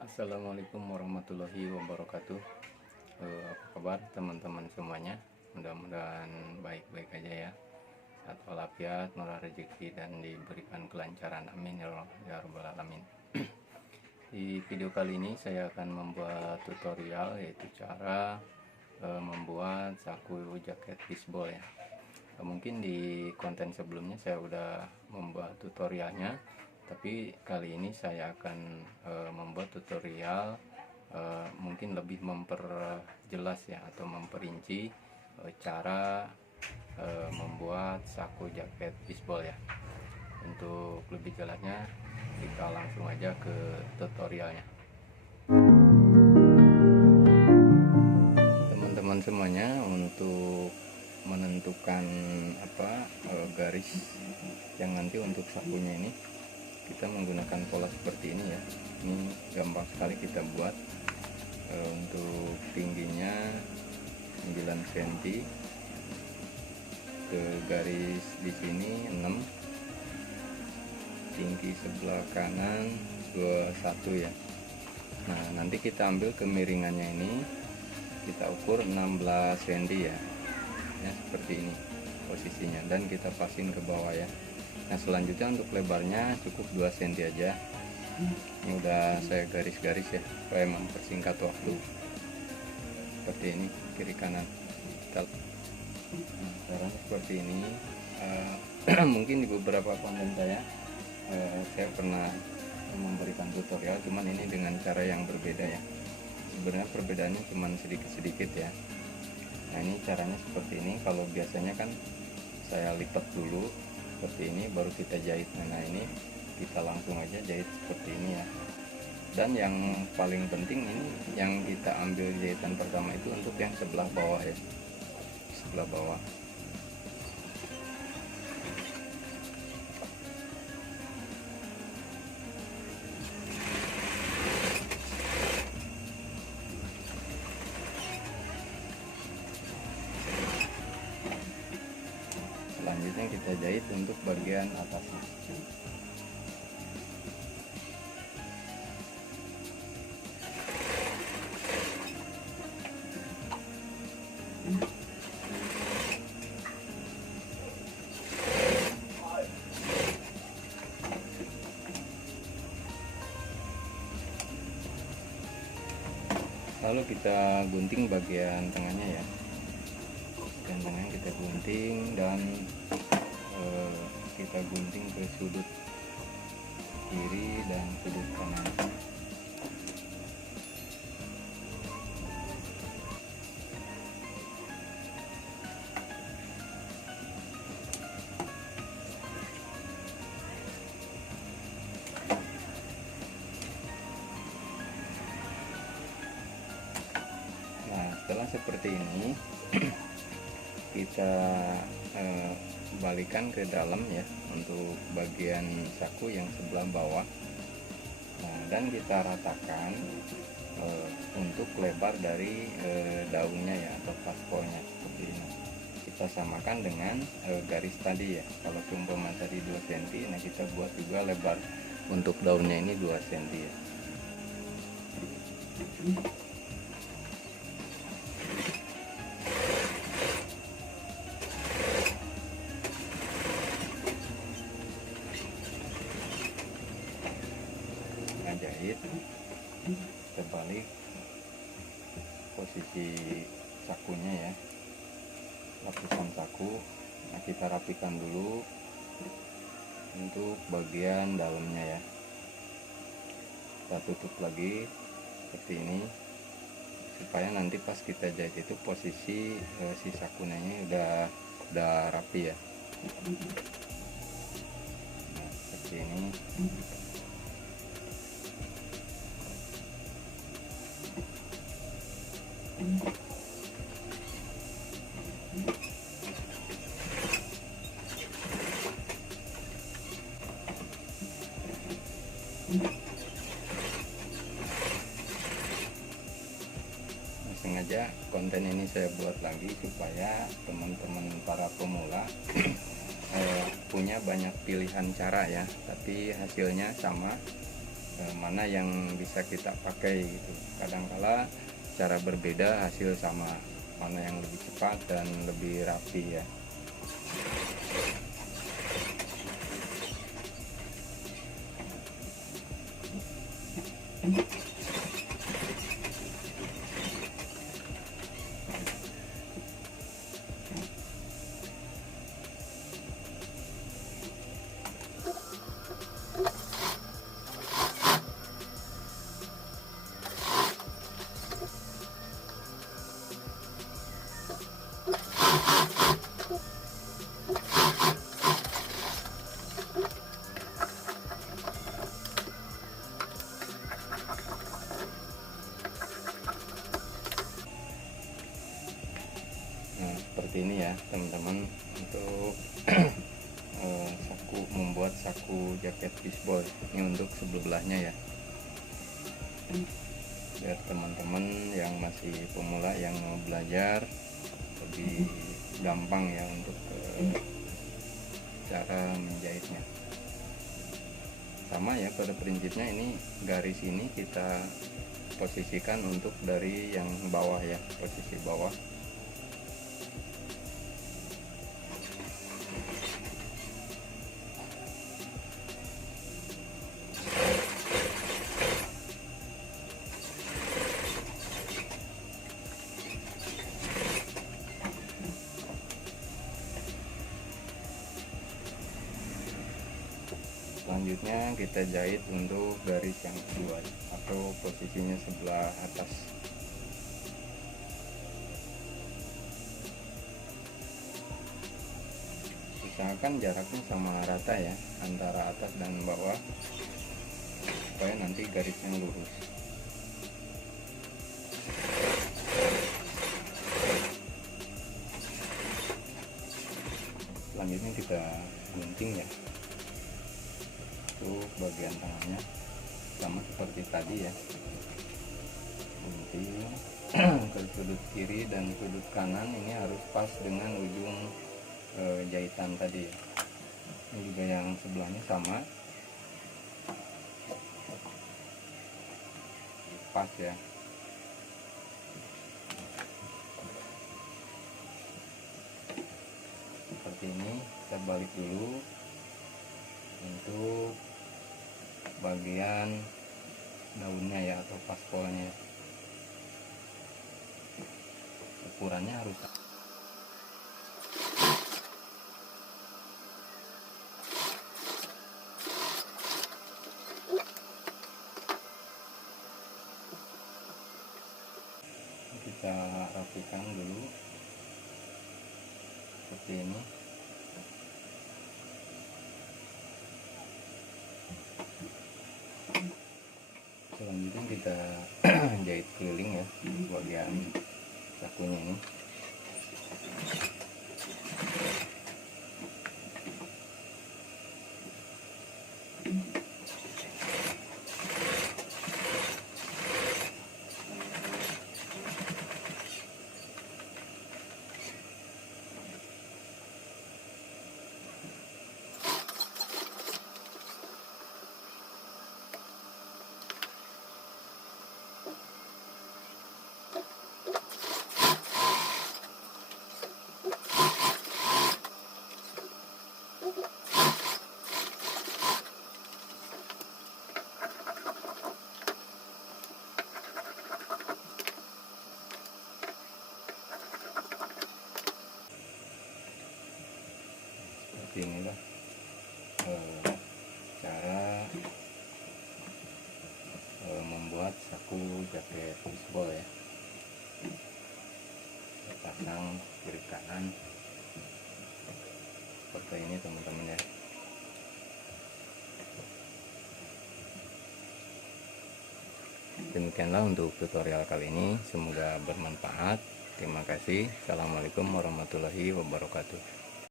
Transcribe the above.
Assalamualaikum warahmatullahi wabarakatuh. Apa kabar teman-teman semuanya? Mudah-mudahan baik-baik aja ya. Sehat walafiat, murah rezeki, dan diberikan kelancaran. Amin ya rabbal alamin. Di video kali ini saya akan membuat tutorial, yaitu cara membuat saku jaket bisbol ya. Mungkin di konten sebelumnya saya udah membuat tutorialnya, tapi kali ini saya akan membuat tutorial mungkin lebih memperjelas ya, atau memperinci cara membuat saku jaket bisbol ya. Untuk lebih jelasnya kita langsung aja ke tutorialnya. Teman-teman semuanya, untuk menentukan garis yang nanti untuk sakunya ini, kita menggunakan pola seperti ini ya. Ini gampang sekali kita buat. Untuk tingginya 9 cm, ke garis di sini 6, tinggi sebelah kanan 21 ya. Nah, nanti kita ambil kemiringannya ini, kita ukur 16 cm ya. Seperti ini posisinya, dan kita pasin ke bawah ya. Nah, selanjutnya untuk lebarnya cukup 2 cm aja. Ini udah saya garis-garis ya, supaya mempersingkat waktu. Seperti ini, kiri kanan. Nah, caranya seperti ini. Mungkin di beberapa konten saya pernah memberikan tutorial, cuman ini dengan cara yang berbeda ya. Sebenarnya perbedaannya cuma sedikit-sedikit ya. Nah, ini caranya seperti ini. Kalau biasanya kan saya lipat dulu seperti ini, baru kita jahit. Nah, ini kita langsung aja jahit seperti ini ya. Dan yang paling penting ini, yang kita ambil jahitan pertama itu untuk yang sebelah bawah ya, sebelah bawah. Selanjutnya kita jahit untuk bagian atasnya. Lalu kita gunting bagian tengahnya ya. Bagian tengah kita gunting, dan kita gunting ke sudut kiri dan sudut kanan. Nah, setelah seperti ini kita balikan ke dalam ya, untuk bagian saku yang sebelah bawah. Nah, dan kita ratakan untuk lebar dari daunnya ya, atau paspolnya seperti ini. Kita samakan dengan garis tadi ya. Kalau umpama tadi 2 cm, nah kita buat juga lebar untuk daunnya ini 2 cm ya. Jahit, kita balik posisi sakunya ya, lapisan saku. Nah, kita rapikan dulu untuk bagian dalamnya ya. Kita tutup lagi seperti ini, supaya nanti pas kita jahit itu posisi si sakunya udah rapi ya. Nah, seperti ini. Sengaja konten ini saya buat lagi supaya teman-teman para pemula punya banyak pilihan cara ya, tapi hasilnya sama, mana yang bisa kita pakai gitu. Kadangkala cara berbeda hasil sama, mana yang lebih cepat dan lebih rapi ya. Nah, seperti ini ya teman-teman untuk membuat saku jaket bisbol ini untuk sebelahnya ya, biar teman-teman yang masih pemula yang mau belajar lebih gampang ya untuk cara menjahitnya. Sama ya, pada prinsipnya ini garis ini kita posisikan untuk dari yang bawah ya, posisi bawah. Selanjutnya kita jahit untuk garis yang kedua atau posisinya sebelah atas. Usahakan jaraknya sama rata ya antara atas dan bawah supaya nanti garisnya lurus. Selanjutnya kita gunting ya untuk bagian tangannya, sama seperti tadi ya, gunting ke sudut kiri dan sudut kanan ini harus pas dengan ujung jahitan tadi. Ini juga yang sebelahnya sama, pas ya. Seperti ini, kita balik dulu untuk bagian daunnya ya, atau paspolnya. Ukurannya harus kita rapikan dulu seperti ini. Selanjutnya kita jahit keliling ya bagian sakunya ini. Seperti inilah cara membuat saku jaket bisbol ya. Kita pasang kiri kanan seperti ini teman-teman ya. Demikianlah untuk tutorial kali ini, semoga bermanfaat. Terima kasih. Assalamualaikum warahmatullahi wabarakatuh.